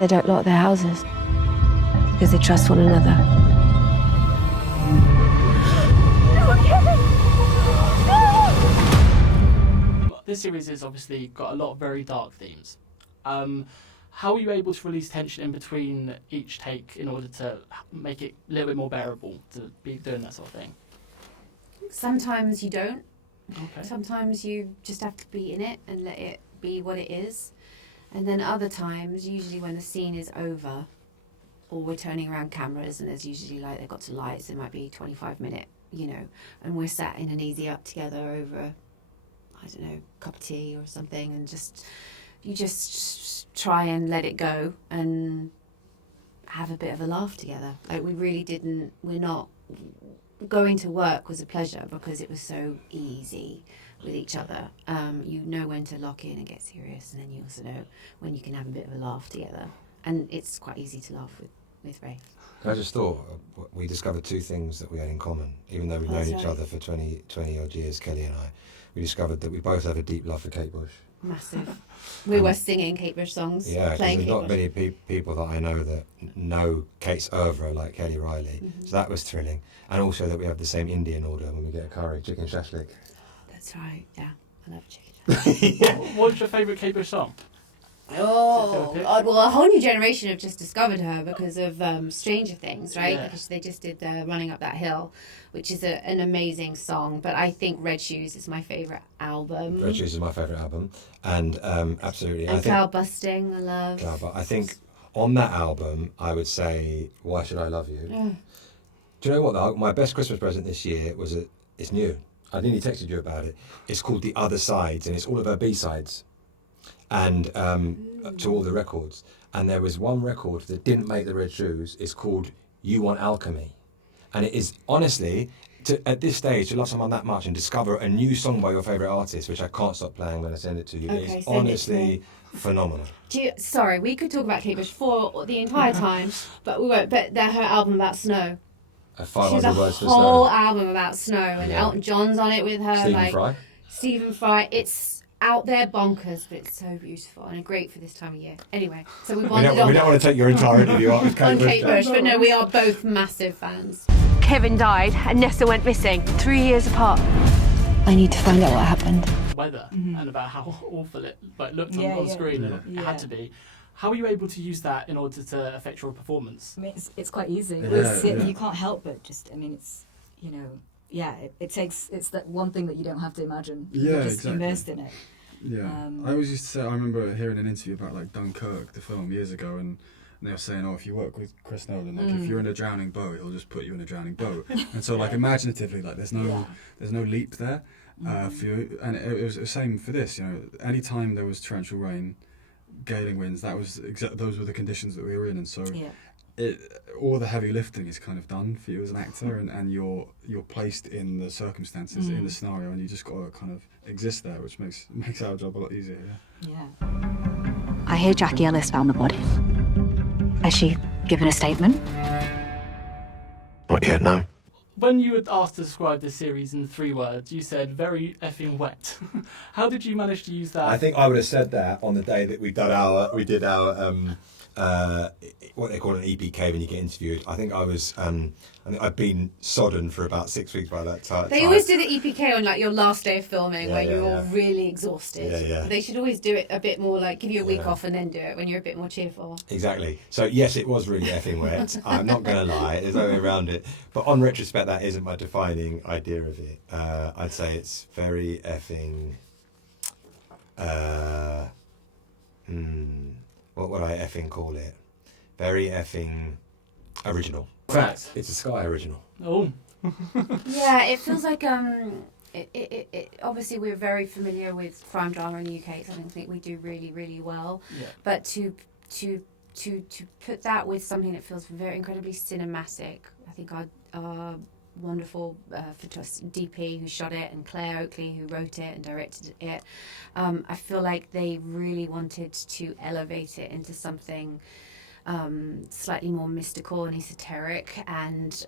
They don't lock their houses because they trust one another. This series has obviously got a lot of very dark themes. How are you able to release tension in between each take in order to make it a little bit more bearable to be doing that sort of thing? Sometimes you don't. Okay. Sometimes you just have to be in it and let it be what it is. And then other times, usually when the scene is over, or we're turning around cameras and there's usually like they've got to lights, it might be 25-minute, and we're sat in an easy up together over, I don't know, cup of tea or something, and you just try and let it go and have a bit of a laugh together. Like we're not, going to work was a pleasure because it was so easy with each other. You know when to lock in and get serious, and then you also know when you can have a bit of a laugh together. And it's quite easy to laugh with Rafe. I just thought we discovered two things that we had in common, even though we've known each other for 20 odd years, Kelly and I. We discovered that we both have a deep love for Kate Bush. Massive. We were singing Kate Bush songs, Yeah, playing there's Kate not Bush. many people that I know that know Kate's oeuvre like Kelly Reilly. Mm-hmm. So that was thrilling. And also that we have the same Indian order when we get a curry, chicken shashlik. That's right, yeah. I love chicken. What's your favourite Kate Bush song? Oh, well, a whole new generation have just discovered her because of Stranger Things, right? Yeah. Because they just did Running Up That Hill, which is an amazing song. But I think Red Shoes is my favourite album. Red Shoes is my favourite album. And absolutely. And I think, Cloud Busting, I love. But I think on that album, I would say, Why Should I Love You? Yeah. Do you know what, though? My best Christmas present this year was it's new. I nearly texted you about it. It's called The Other Sides, and it's all of her B-sides. And to all the records. And there was one record that didn't make the Red Shoes. It's called You Want Alchemy. And it is, honestly, at this stage, to love someone that much and discover a new song by your favourite artist, which I can't stop playing when I send it to you, Okay, is send it honestly phenomenal. Sorry, we could talk about Kate Bush for the entire time, but we won't. But her album about snow. 500 Words for She's a whole Snow. album about snow, and Yeah. Elton John's on it with her. Stephen Fry. Stephen Fry. It's out there bonkers, but it's so beautiful and great for this time of year. Anyway, so we We bonded don't on want to take your entire interview on on Kate Bush, but no, we are both massive fans. Kevin died and Nessa went missing 3 years apart. I need to find out what happened. Weather and about how awful it looked on screen, and it had to be. How are you able to use that in order to affect your performance? I mean, it's quite easy. Yeah. You can't help but just, I mean, it's, it takes, it's that one thing that you don't have to imagine. You're just immersed in it. Yeah. I always used to say, I remember hearing an interview about like Dunkirk, the film, years ago, and they were saying, if you work with Chris Nolan, like if you're in a drowning boat, he'll just put you in a drowning boat. And so like imaginatively, like there's no leap there for you. And it was the same for this, anytime there was torrential rain, galing winds, those were the conditions that we were in. And so all the heavy lifting is kind of done for you as an actor, and you're placed in the circumstances, in the scenario, and you just got to kind of exist there, which makes our job a lot easier. Yeah. I hear Jackie Ellis found the body. Has she given a statement? Not yet, no. When you were asked to describe this series in 3 words, you said very effing wet. How did you manage to use that? I think I would have said that on the day that we did our what they call an EPK when you get interviewed. I think I'd been sodden for about 6 weeks by that time. They always do the EPK on like your last day of filming, where you're all really exhausted. Yeah. They should always do it a bit more, like give you a week off and then do it when you're a bit more cheerful. Exactly. So yes, it was really effing wet. I'm not going to lie. There's no way around it. But on retrospect, that isn't my defining idea of it. I'd say it's very effing. What would I effing call it? Very effing original. In fact, it's a Sky original. Oh. Yeah, it feels like it obviously we're very familiar with crime drama in the UK. It's something I think we do really, really well. Yeah. But to put that with something that feels very incredibly cinematic, I think our wonderful DP who shot it, and Claire Oakley who wrote it and directed it, I feel like they really wanted to elevate it into something slightly more mystical and esoteric and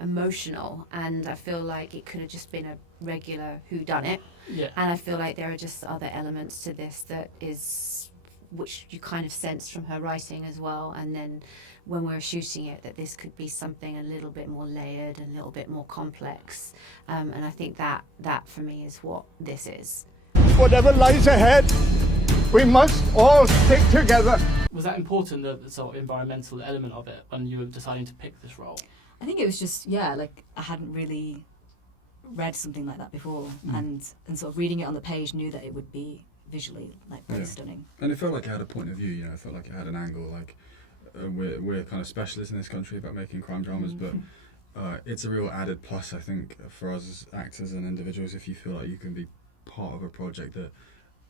emotional, and I feel like it could have just been a regular whodunit. Yeah. And I feel like there are just other elements to this that is which you kind of sense from her writing as well. And then when we were shooting it, that this could be something a little bit more layered and a little bit more complex. And I think that for me is what this is. Whatever lies ahead, we must all stick together. Was that important, the sort of environmental element of it, when you were deciding to pick this role? I think it was just, like I hadn't really read something like that before, and sort of reading it on the page knew that it would be visually like very stunning. And it felt like it had a point of view, you know, it felt like it had an angle. Like we're kind of specialists in this country about making crime dramas, but it's a real added plus, I think, for us as actors and individuals, if you feel like you can be part of a project that,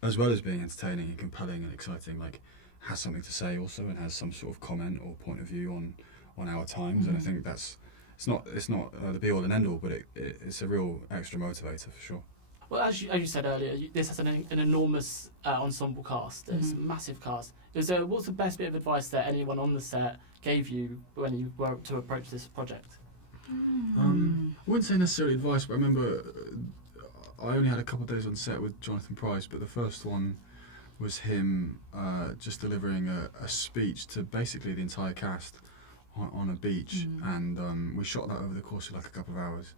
as well as being entertaining and compelling and exciting, like has something to say also and has some sort of comment or point of view on our times. And I think that's it's not the be all and end all, but it's a real extra motivator for sure. Well, as you said earlier, this has an enormous ensemble cast. It's a massive cast. What's the best bit of advice that anyone on the set gave you when you were to approach this project? I wouldn't say necessarily advice, but I remember I only had a couple of days on set with Jonathan Pryce, but the first one was him just delivering a speech to basically the entire cast on a beach, and we shot that over the course of like a couple of hours,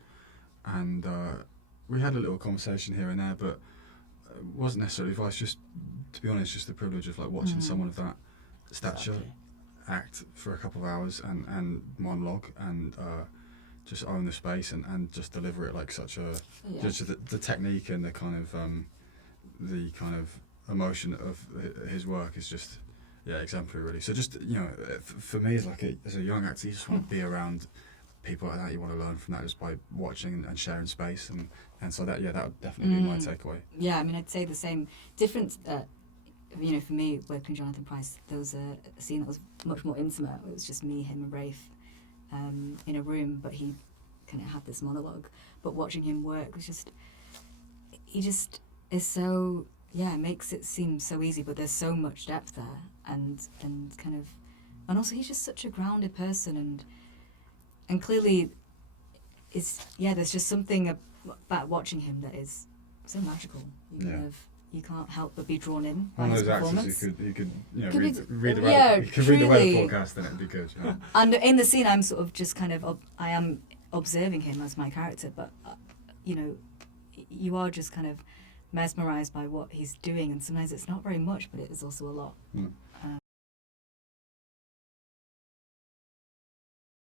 and we had a little conversation here and there, but it wasn't necessarily advice. Just to be honest, just the privilege of like watching someone of that stature act for a couple of hours and monologue and just own the space and just deliver it like such a just the technique and the kind of emotion of his work is just exemplary, really. So just, you know, for me as a young actor, you just want to be around people like that. You want to learn from that just by watching and sharing space, and so that would definitely be my takeaway. Yeah, I mean, I'd say the same. Different, you know, for me working with Jonathan Pryce, there was a scene that was much more intimate. It was just me, him, and Rafe in a room, but he kind of had this monologue. But watching him work was he just is so. Yeah, it makes it seem so easy, but there's so much depth there, and kind of, and also he's just such a grounded person, and clearly, there's just something about watching him that is so magical. You can't help but be drawn in by his performance. Actors you could read the weather forecast, and it'd be good. Yeah. And in the scene, I'm sort of just kind of I am observing him as my character, but you know, you are just kind of mesmerised by what he's doing, and sometimes it's not very much, but it is also a lot.